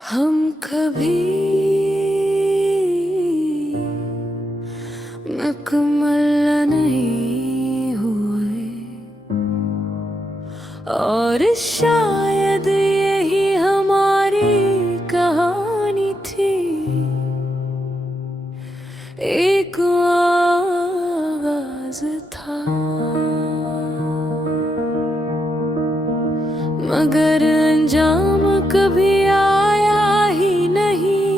हम कभी मुकम्मल नहीं हुए और शायद यही हमारी कहानी थी। एक आगाज था मगर अंजाम कभी आया ही नहीं।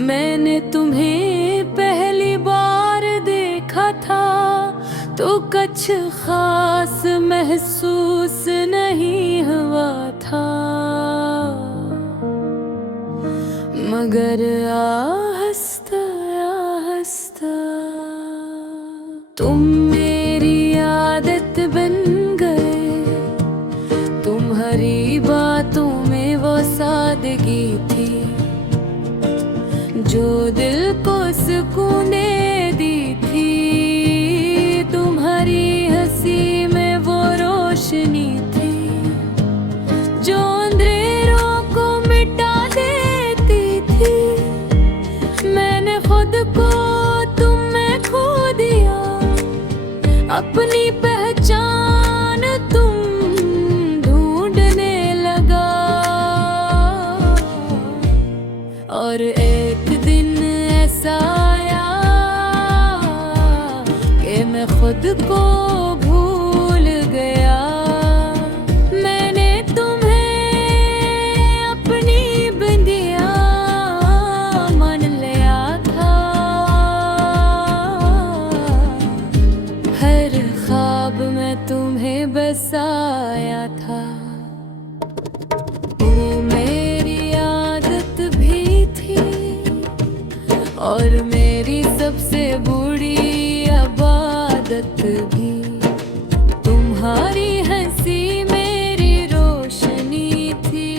मैंने तुम्हें पहली बार देखा था तो कुछ खास महसूस नहीं हुआ था, मगर आहिस्ता आहिस्ता तुम मेरी आदत बन गए। तुम्हारी बातों में वो सादगी थी जो दिल को सुकून दी थी। तुम्हारी हंसी में वो रोशनी थी जो अंधेरों को मिटा देती थी। मैंने खुद को तुम में खो दिया, अपनी पहचान तुम ढूंढने लगा। और एक दिन ऐसा आया कि मैं खुद को भूल गया। मैंने तुम्हें अपनी बंदिया मान लिया था। हर ख्वाब में तुम्हें बसाया था। वो मेरी आदत भी थी और मेरी सबसे बुरी इबादत भी। तुम्हारी हंसी मेरी रोशनी थी।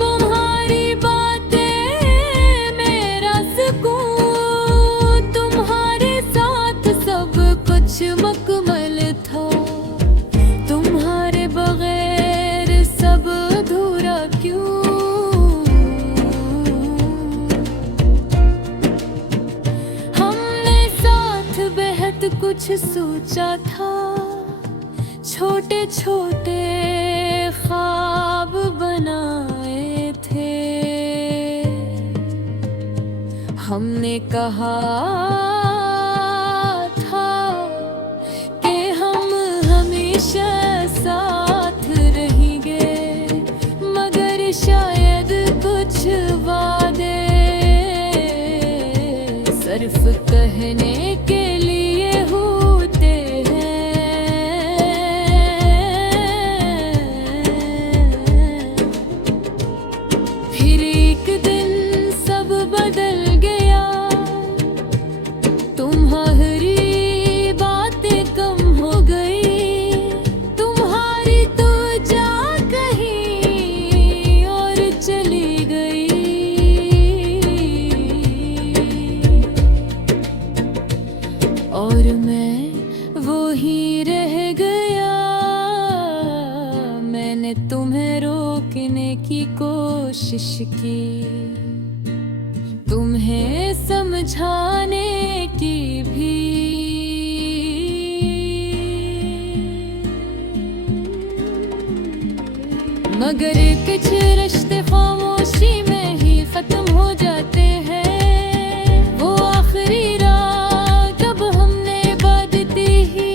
तुम्हारी बातें मेरा सुकून। तुम्हारे साथ सब कुछ मुकम्मल था। तुम्हारे बगैर सब अधूरा क्यों। हमने साथ बेहद कुछ सोचा था। छोटे छोटे ख्वाब बनाए थे। हमने कहा था कि हम हमेशा साथ रहेंगे, मगर शायद कुछ वादे सिर्फ कहने के लिए होते हैं। फिर एक दिन सब बदल गया। तुम्हारी बातें कम हो गई। तुम्हारी तो जा कहीं और चली गई। और मैं वो ही रह गया। मैंने तुम्हें रोकने की कोशिश की, तुम्हें समझाने की भी। मगर कुछ रिश्ते खामोशी में ही खत्म हो जाते हैं। वो आखिरी रात जब हमने इबादत ही,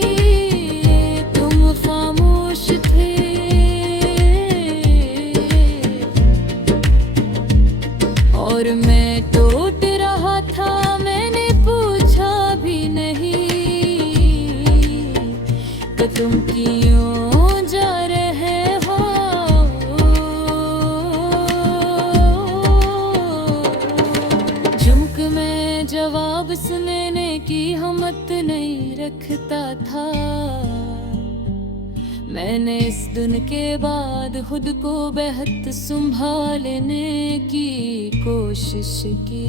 तुम खामोश थे। और मैं टूट रहा था। मैंने पूछा भी नहीं कि तुम क्यों जा रहे हो। झुमक में जवाब सुनने की हिम्मत नहीं रखता था। मैंने इस दिन के बाद खुद को बेहद संभालने की कोशिश की।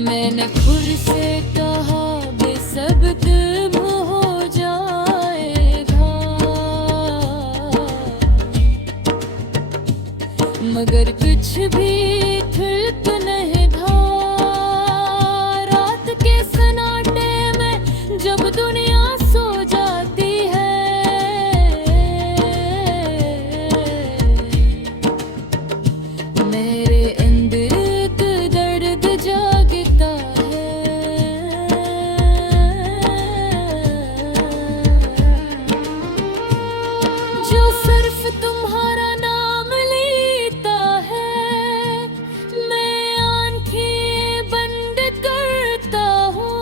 मैंने खुद से कहा सब दिल हो जाएगा, मगर कुछ भी ठीक नहीं था। रात के सन्नाटे में जब दुनिया सो जाती है, मेरे अंदर एक दर्द जागता है। जो सिर्फ तुम्हारा नाम लेता है, मैं आंखें बंद करता हूँ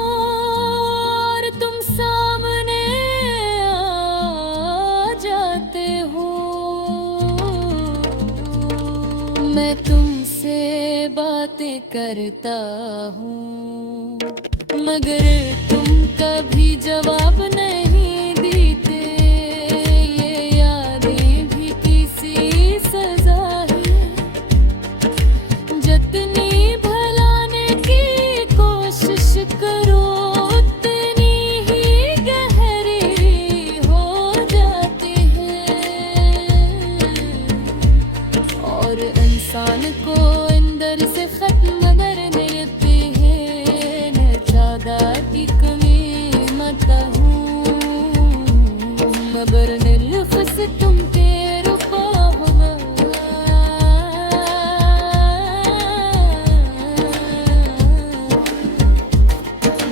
और तुम सामने आ जाते हो। मैं तुमसे बातें करता हूँ, मगर तुम कभी जवाब नहीं देते। ये यादें भी किसी सजा है, जितनी भुलाने की कोशिश करो उतनी ही गहरी हो जाती है। और इंसान को अंदर से खत्म करने पे है न ज्यादा की कमी मत हूँ, मगर नल्फस तुम पे रुका होगा।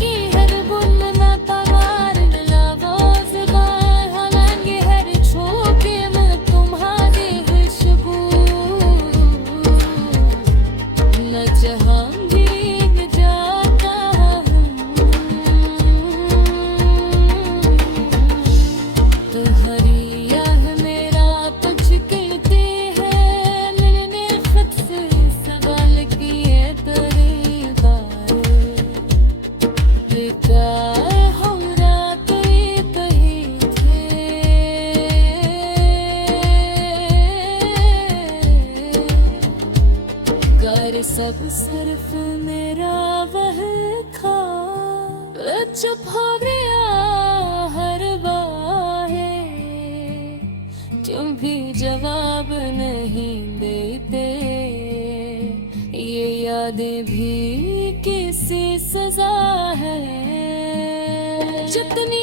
की हर बुन में पवार लवाज गाय हलांगे हर छोके में तुम्हारी खुशबू। न जहांगी जाता हूँ, तुम्हारी याद मेरा तुझ कहते हैं। मैंने खुद से सवाल किए तरीका बेकार हो रात ये कहीं थे। गर सब सिर्फ मेरा वह ख्वाब चुप हो गया हर बाहे। तुम भी जवाब नहीं देते, ये यादें भी किसी सजा है। जितनी